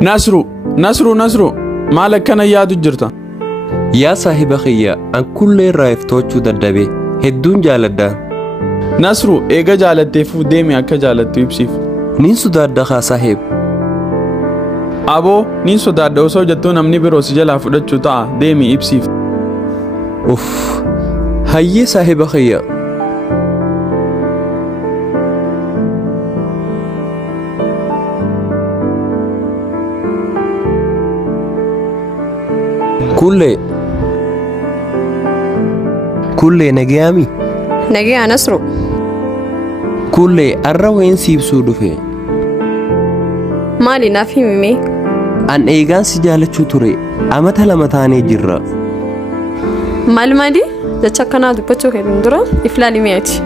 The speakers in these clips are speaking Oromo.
Nasru maal akkana yaadu jirta? Yaa saahiba khiyya an kullee raayiftochuu dadhabe hedduun jaaladha. Nasru eega jaalatteefuu deemi akka jaalattu ibsiif. Nin sodaadha haa saahib. Aboo nin sodaadha osoo jettuu namni biroo si jalaa fudhachuu ta'a deemi ibsiif. Hayyee saahiba khiyya. Kullee nagayami? Nagaya Nasru. Kullee arra wayin siibsuu dhufe. Maali naaf himi? An eegaan si jaalachuu ture amata lama taanee jirra. Maal maali? Jecha akkanaa dubbachuu keetiin dura iflaali mi'aati.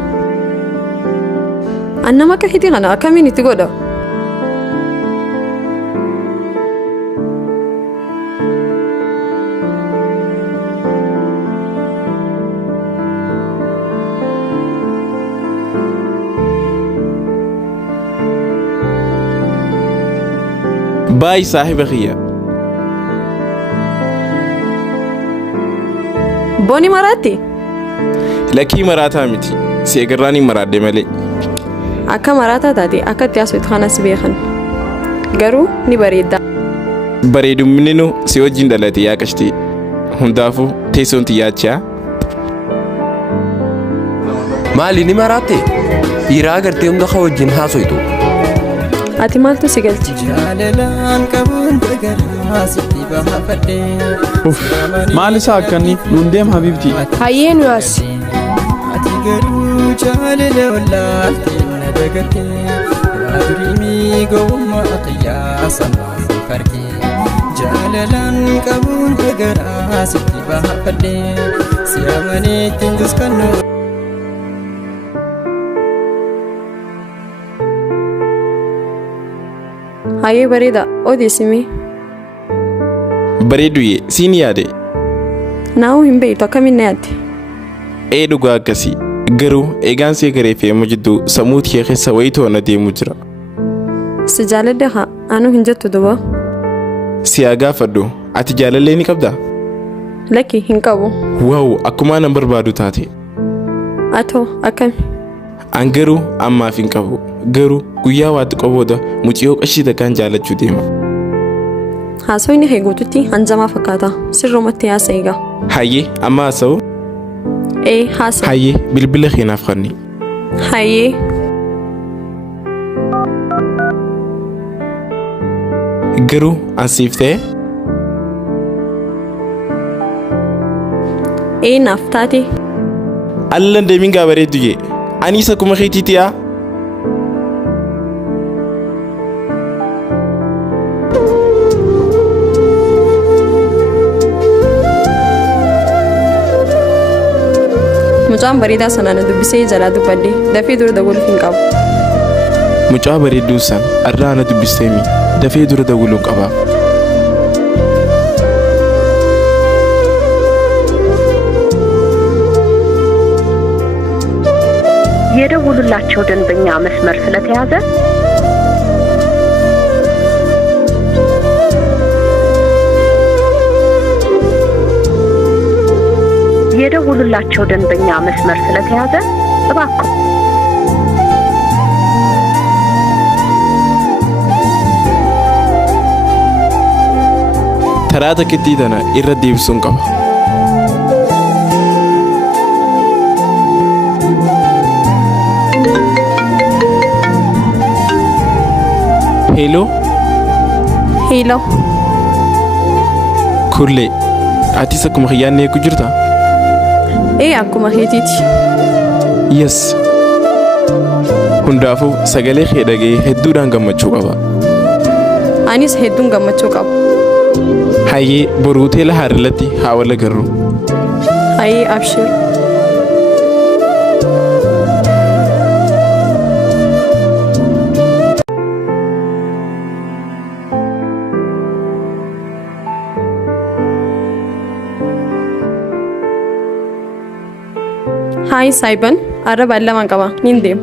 An nama akka hidhi kana akkamiin itti godha? باي صاحب خيا بوني مراتي لكي مراتا متي سيقراني مرات دي ملي أكا مراتا تاتي أكا تياسو اتخانا سبيخن غرو ني بريدو منينو سيو جندالاتي يا كشتي هندافو تيسون تياتشا مالي ني مراتي إيرا أغرتي هندا خوجين هاسويتو ati maaltu si galchi? Maal isaa akkanii nuun deem habibti? Hayyee nu as. Ati garuu jaalala wallaaltee na dagattee aduriimii gowwummaa qiyyaasa maasii fargee jaalalaan qabuun dagaraa sitti baafadhee si amaneettiin duskannoo. Hayyee bareeda odeessimi. Bareeduye siin yaade. Naawu hin beektu akkamiin na yaadde? Dhugaa akkasii garuu eegaan see garee fi immoo jidduu sammuu kee keessa wayii to'ana deemu jira. Si jaaladha haa anu hin jettu duba. Si haa gaafadhu ati jaalallee ni qabdaa? Lakki hin qabu. Waaw akkuma nan barbaadu taate. Atoo akkami? An garuu ammaaf hin qabu garuu guyyaa waatti qabooda muciyoo qashii takkaan jaalachuu deema. Haasawiin heeguututti hanjamaa fakkaata sirrumatti haasa eegaa. Hayyee amma haasa'u? Haasa. Hayyee bilbila keenaaf kanni. Hayyee. Garuu ansiif ta'e? Naaf taate. Allan deemin gaa bareeddu jee. Ani isa kuma keetiitiyaa? Mucaan bareedaa sanaan dubbisee jalaa dubbadde dafee dura dawwaluuf hin qabu. Mucaa bareedduu san arraa na dubbisteemi dafee dura dawwaluu qaba. የደውሉላቸው ደንበኛ መስመር ስለተያዘ የደውሉላቸው ደንበኛ መስመር ስለተያዘ እባክዎ ተራተ ከቲተና ኢረዲብሱን ቀባ Hello. Kulle ati isa kuma khiyaanee ku jirta? Akkuma keetiiti. Yes. Hundaafuu sagalee kee dhagee hedduudhaan gammachuu qaba. Anis hedduun gammachuu qaba. Hayyee boruu teela haadhalatti haa wal agarru. Hayyee abshir. Hai Saiban, arra balla man qaba, nin deem.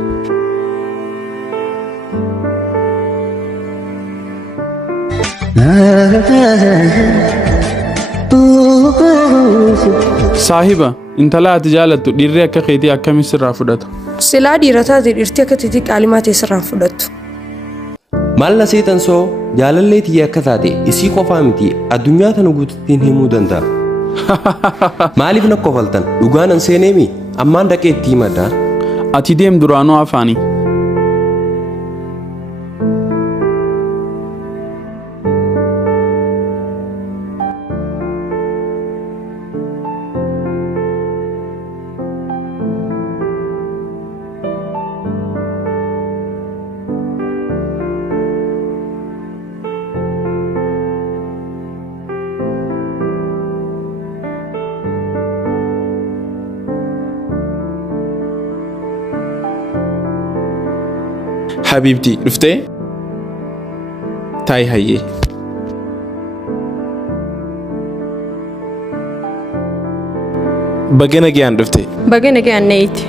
Saahiba, intala ati jaalattu dhiirri akka keetii akkamiin sirraa fudhata? Silaa dhiira taate dhiirtii akka titii qaalimaa ta'e sirraa fudhattu. Maal na seetan soo jaalallee tiyya akka taate isii qofaa miti addunyaa tana guututtiin himuu danda'a. Maaliif na kofaltan? Dhugaan an seeneemi ammaan dhaqee itti himadha. Ati deem duraanuu afaanii. Habibti, dhuftee? Taa'ii hayyee. Baga nagayaan dhufte. Baga nagayaan neeyti.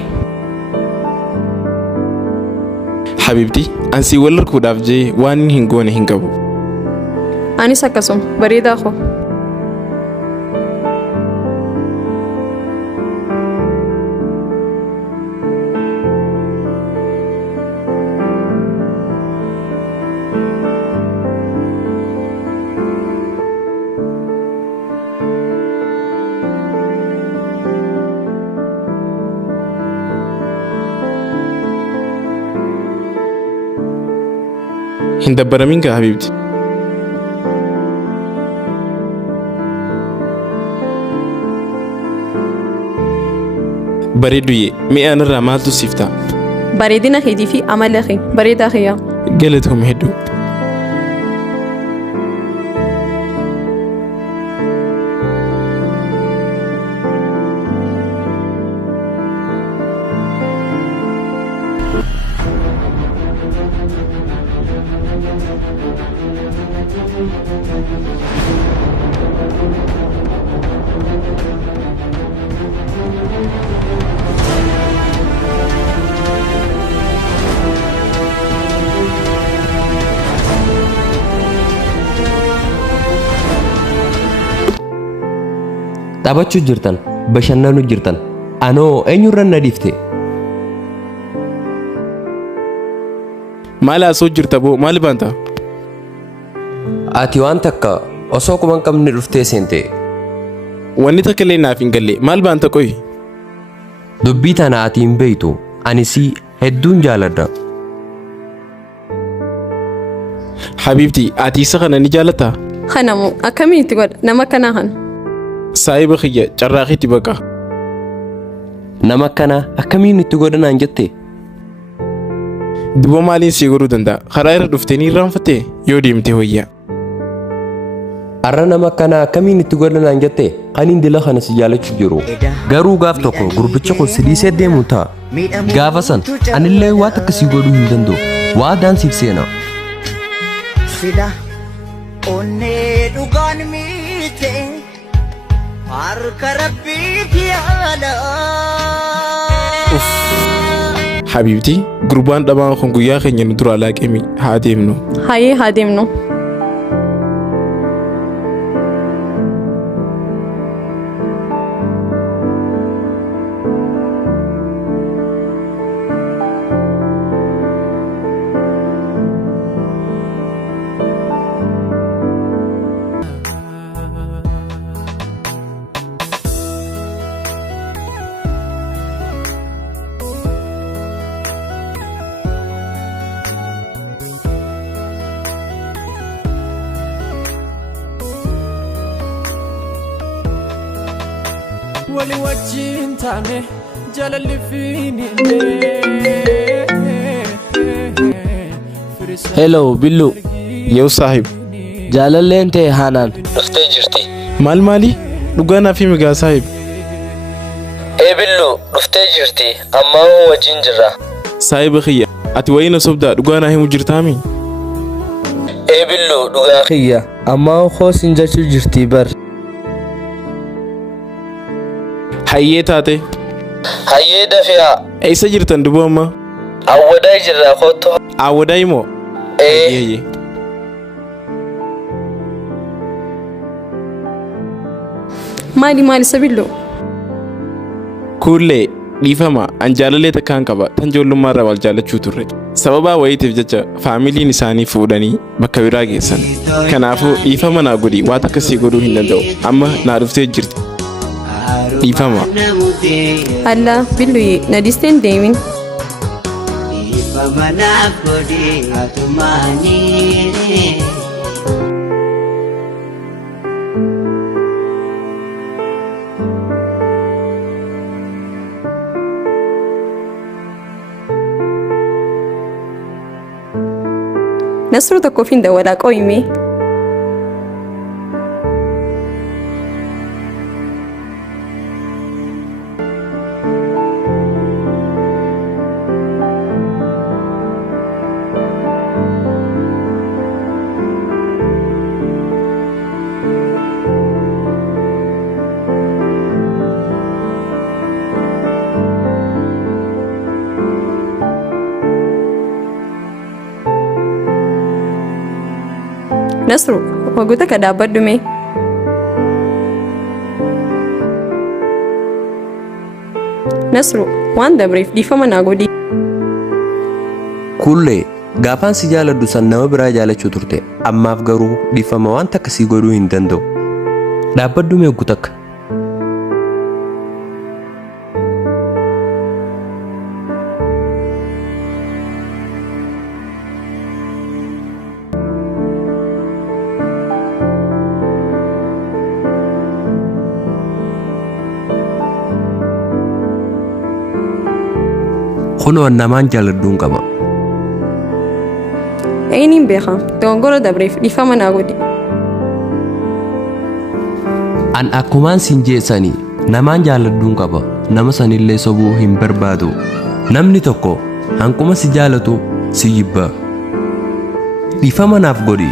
Habibti, ansii wal arguudhaaf jee waan hin goone hin qabu. Anis akkasuma bareedaa koo. Hin dabbaramin gaa Habibti. Bareeduyyee mi'a irraa maaltu siif ta'a? Bareedina keetii fi amala kee bareedaa kiyyaa. Galatoom hedduu. Taphachuu jirtan, bashannanuu jirtan. Anoo eenyurra na dhiifte? Maal haasoo jirta boo maal baanta? Ati waan takka osoo kuma hin qabne dhuftee seente. Wanni takka illee naaf hin galle maal baanta qoyi? Dubbii tana ati hin beektu anisii hedduun jaaladha. Habibti, ati isa kana ni jaalattaa? Kanamoo akkamiin itti godha nama akkanaa kana? Saahiba kiyya carraaqiitti baqa. Nama akkana akkamiin itti godhanaan jette? Duba maaliin sii godhuu danda'a? Karaa irra dhuftee ni irraanfattee yoo deemtee wayyaa. Arra nama akkana akkamiin itti godhanaan jette? Kan indila kana si jaalachuu jiru. Garuu gaaf tokko gurbicha kun si dhiisee deemu ta'a. Gaafa san anillee waan akkasii godhuu hin danda'u. Waadaan siif seena. Sila onnee dhugaan miite harka rabbiif yaala. Habibti, gurbaan dhabaan kun guyyaa keenya nu dura laaqemi haa deemnu. Hayyee haa deemnu. wali wajjin taane jalalli fiinine. Hello Billu. Yoo saahib. Jalalleen ta'e haanaan. Dhuftee jirti. Maali? Dhugaanaa fi migaa saahib. Billu dhuftee jirti. Ammaa wajjin jirra. Saahiba khiyya. Ati wayina sobdaa dhugaanaa himu jirtaami? Billu dhugaa khiyya. Ammaa hoosin jechuu jirti bar. Hayyee taate. Hayyee dafiyaa. Eessa jirtan duba amma? Awwadaa jirra kottu. Awwadaa imo? Hayyee. maali sabillu? Kuullee dhiifama an jaalalee takkaan qaba tan ijoollummaarraa wal jaallachuu turre. Sababaa wayiitiif jecha faamiliin isaanii fuudhanii bakka biraa geessan. Kanaafuu dhiifama naa godhi waan akkasii godhuu hin danda'u. Amma naa dhuftee jirti. Dhiifama. Allaa billuyi na disteen deemin. Dhiifama naaf godhi atumaanii. Nasru tokkoof hin dawwalaa qoyime. Nasru, wagoota ka dhaabbadhume. Nasru, waan dabreef dhiifama naa godhi. Kullee gaafaan si jaaladhu san nama biraa jaalachuu turte. Ammaaf garuu dhiifama waan akkasii godhuu hin danda'u. Dhaabbadhume oggu takka. Kunoo namaan jaaladhuun qaba. Eeniin beeka dogongora dabreef dhiifama naa godhi. An akkumaan siin jeessanii namaan jaaladhuun qaba. Nama sanillee sobuu hin barbaadu. Namni tokko hanquma si jaalatu si jibba. Dhiifama naaf godhi.